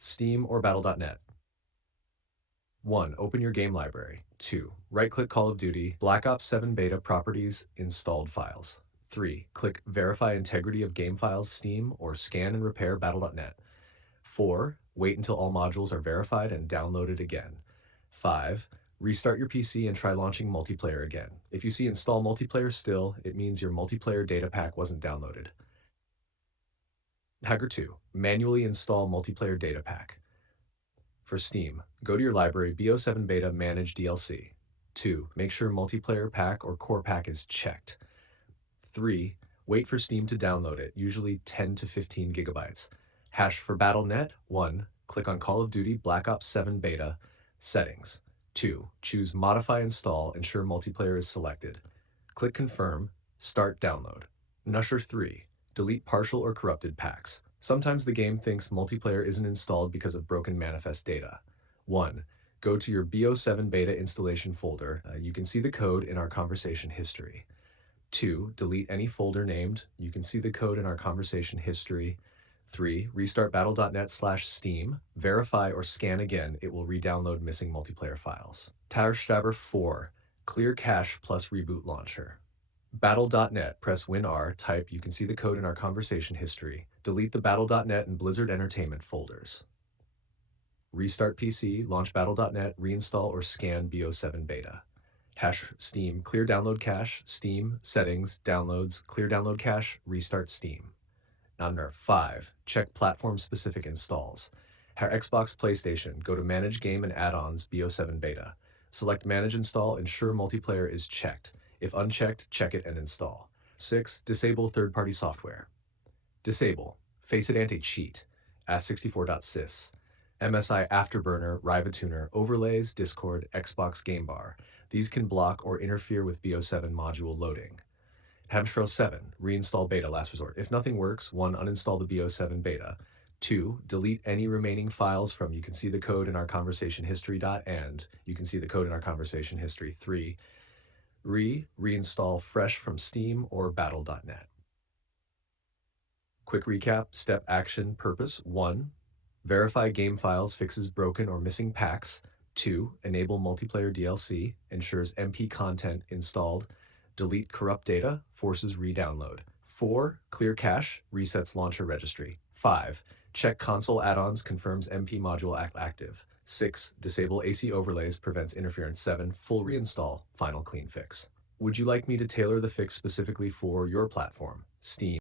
Steam, or Battle.net. 1. Open your game library. 2. Right-click Call of Duty, Black Ops 7 Beta Properties, Installed Files. 3. Click Verify Integrity of Game Files, Steam, or Scan and Repair Battle.net. 4. Wait until all modules are verified and downloaded again. 5. Restart your PC and try launching multiplayer again. If you see Install Multiplayer still, it means your multiplayer data pack wasn't downloaded. Hacker 2. Manually install multiplayer data pack. For Steam, go to your library BO7 Beta Manage DLC. 2. Make sure multiplayer pack or core pack is checked. 3. Wait for Steam to download it, usually 10 to 15 gigabytes. Hash for Battle.net. 1. Click on Call of Duty Black Ops 7 Beta, Settings. 2. Choose Modify Install, ensure multiplayer is selected. Click Confirm, Start Download. Nusher 3. Delete partial or corrupted packs. Sometimes the game thinks multiplayer isn't installed because of broken manifest data. 1. Go to your BO7 Beta installation folder. You can see the code in our conversation history. 2. Delete any folder named. You can see the code in our conversation history. 3. Restart battle.net/steam. Verify or scan again. It will re-download missing multiplayer files. Tower 4. Clear cache plus reboot launcher. Battle.net, press WinR, type, you can see the code in our conversation history. Delete the Battle.net and Blizzard Entertainment folders. Restart PC, launch Battle.net, reinstall or scan BO7 Beta. Hash Steam, clear download cache, Steam, settings, downloads, clear download cache, restart Steam. Number 5. Check platform-specific installs. Xbox, PlayStation, go to Manage Game and Add-ons, BO7 Beta. Select Manage Install, ensure multiplayer is checked. If unchecked, check it and install. 6. Disable third-party software. Disable Faceit Anti-Cheat, AS64.sys, MSI Afterburner, Rivatuner, Overlays, Discord, Xbox Game Bar. These can block or interfere with BO7 module loading. Hamstrail 7. Reinstall beta last resort. If nothing works, 1. Uninstall the BO7 beta. 2. Delete any remaining files from you can see the code in our conversation history. And you can see the code in our conversation history. 3. Reinstall fresh from Steam or Battle.net. Quick recap, step, action, purpose. 1. Verify game files, fixes broken or missing packs. 2. Enable multiplayer DLC, ensures MP content installed. Delete corrupt data, forces re-download. 4. Clear cache, resets launcher registry. 5. Check console add-ons, confirms MP module active. 6. Disable AC overlays, prevents interference. 7. Full reinstall, final clean fix. Would you like me to tailor the fix specifically for your platform? Steam.